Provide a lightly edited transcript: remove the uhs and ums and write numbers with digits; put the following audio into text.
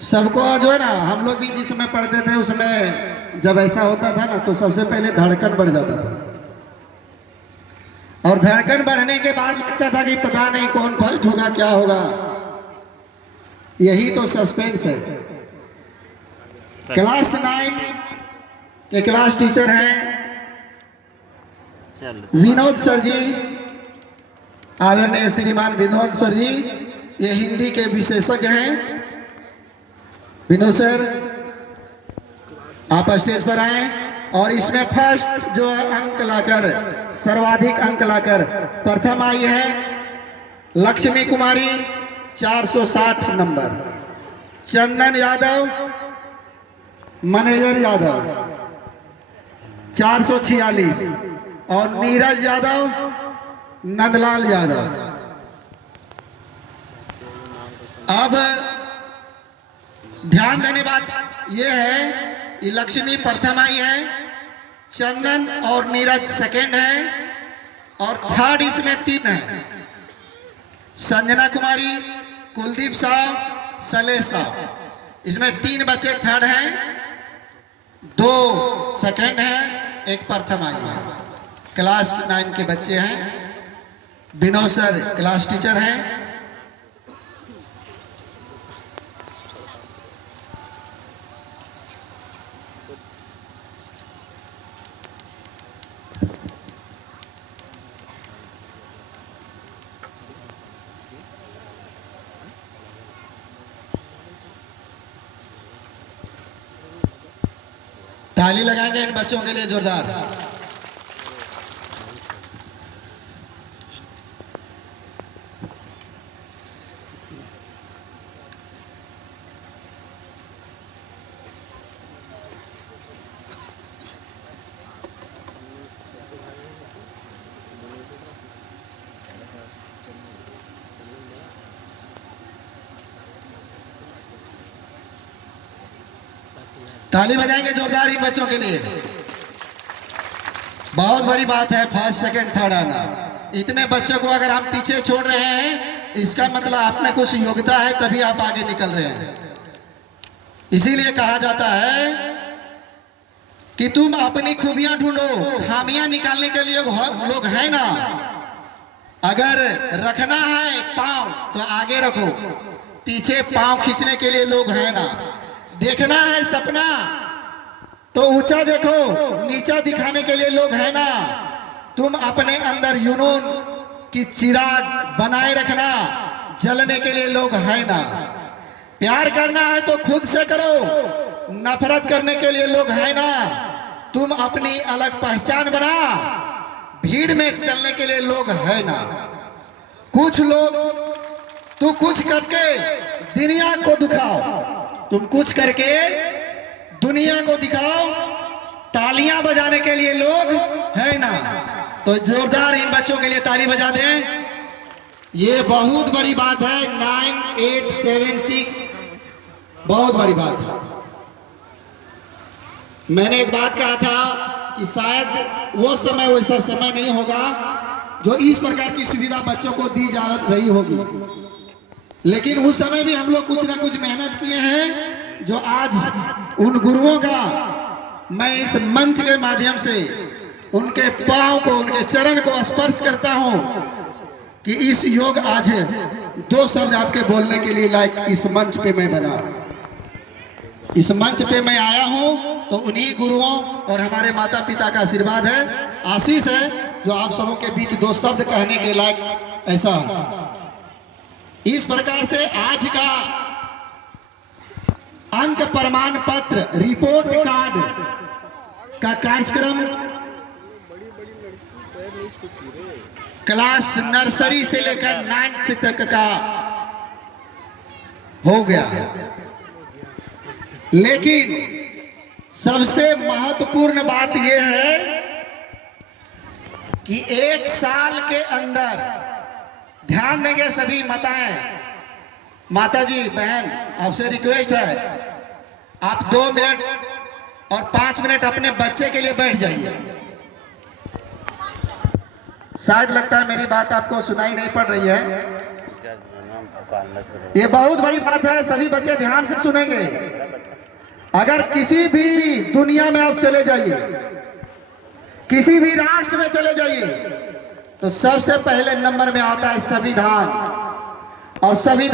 सबको जो है ना, हम लोग भी जिस समय पढ़ते थे उसमें जब ऐसा होता था ना तो सबसे पहले धड़कन बढ़ जाता था, और धड़कन बढ़ने के बाद लगता था कि पता नहीं कौन फर्स्ट होगा, क्या होगा। यही तो सस्पेंस है। क्लास 9 के क्लास टीचर हैं विनोद सर जी, आदरणीय श्रीमान विनोद सर जी। ये हिंदी के विशेषज्ञ हैं। विनोद सर, आप स्टेज पर आए और इसमें फर्स्ट जो अंक लाकर, सर्वाधिक अंक लाकर प्रथम आई है लक्ष्मी कुमारी 460 नंबर, चंदन यादव, मैनेजर यादव 446 और नीरज यादव, नंदलाल यादव। अब ध्यान देने बात यह है कि लक्ष्मी प्रथम आई है, चंदन और नीरज सेकंड है और थर्ड इसमें 3 है, संजना कुमारी, कुलदीप साहब, सलेश साहब। इसमें 3 बच्चे थर्ड हैं, 2 सेकंड हैं, 1 प्रथम आई है। क्लास 9 के बच्चे हैं। विनोद सर क्लास टीचर हैं। ताली लगाएंगे इन बच्चों के लिए जोरदार। ताली बजाएंगे जोरदार इन बच्चों के लिए। बहुत बड़ी बात है फर्स्ट सेकंड थर्ड आना। इतने बच्चों को अगर हम पीछे छोड़ रहे हैं, इसका मतलब आप में कुछ योग्यता है, तभी आप आगे निकल रहे हैं। इसीलिए कहा जाता है कि तुम अपनी खूबियां ढूंढो, खामियां निकालने के लिए लोग हैं ना। अगर रखना है पांव तो आगे रखो, पीछे पांव खींचने के लिए लोग हैं ना। देखना है सपना तो ऊंचा देखो, नीचा दिखाने के लिए लोग हैं ना। तुम अपने अंदर जुनून की चिराग बनाए रखना, जलने के लिए लोग हैं ना। प्यार करना है तो खुद से करो, नफरत करने के लिए लोग हैं ना। तुम अपनी अलग पहचान बना, भीड़ में चलने के लिए लोग हैं ना। कुछ लोग तू कुछ करके दुनिया को दिखाओ, तुम कुछ करके दुनिया को दिखाओ, तालियां बजाने के लिए लोग हैं ना। तो जोरदार इन बच्चों के लिए ताली बजा दें। ये बहुत बड़ी बात है। 9876 बहुत बड़ी बात है। मैंने एक बात कहा था कि शायद वो समय वैसा समय नहीं होगा जो इस प्रकार की सुविधा बच्चों को दी जा रही होगी, लेकिन उस समय भी हम लोग कुछ ना कुछ मेहनत किए हैं, जो आज उन गुरुओं का मैं इस मंच के माध्यम से उनके पांव को, उनके चरण को स्पर्श करता हूं कि इस योग आज 2 शब्द आपके बोलने के लिए लायक इस मंच पे मैं बना, इस मंच पे मैं आया हूं तो उन्हीं गुरुओं और हमारे माता पिता का आशीर्वाद है, आशीष है, जो आप सबों के बीच 2 शब्द कहने के लायक ऐसा। इस प्रकार से आज का अंक प्रमाण पत्र, रिपोर्ट कार्ड का कार्यक्रम क्लास नर्सरी से लेकर 9th तक का हो गया। लेकिन सबसे महत्वपूर्ण बात यह है कि 1 साल के अंदर, ध्यान देंगे सभी माताएं, माता जी, बहन, आपसे रिक्वेस्ट है, आप 2 मिनट और 5 मिनट अपने बच्चे के लिए बैठ जाइए। शायद लगता है मेरी बात आपको सुनाई नहीं पड़ रही है। ये बहुत बड़ी बात है, सभी बच्चे ध्यान से सुनेंगे। अगर किसी भी दुनिया में आप चले जाइए, किसी भी राष्ट्र में चले जाइए, तो सबसे पहले नंबर में आता है संविधान। और संविधान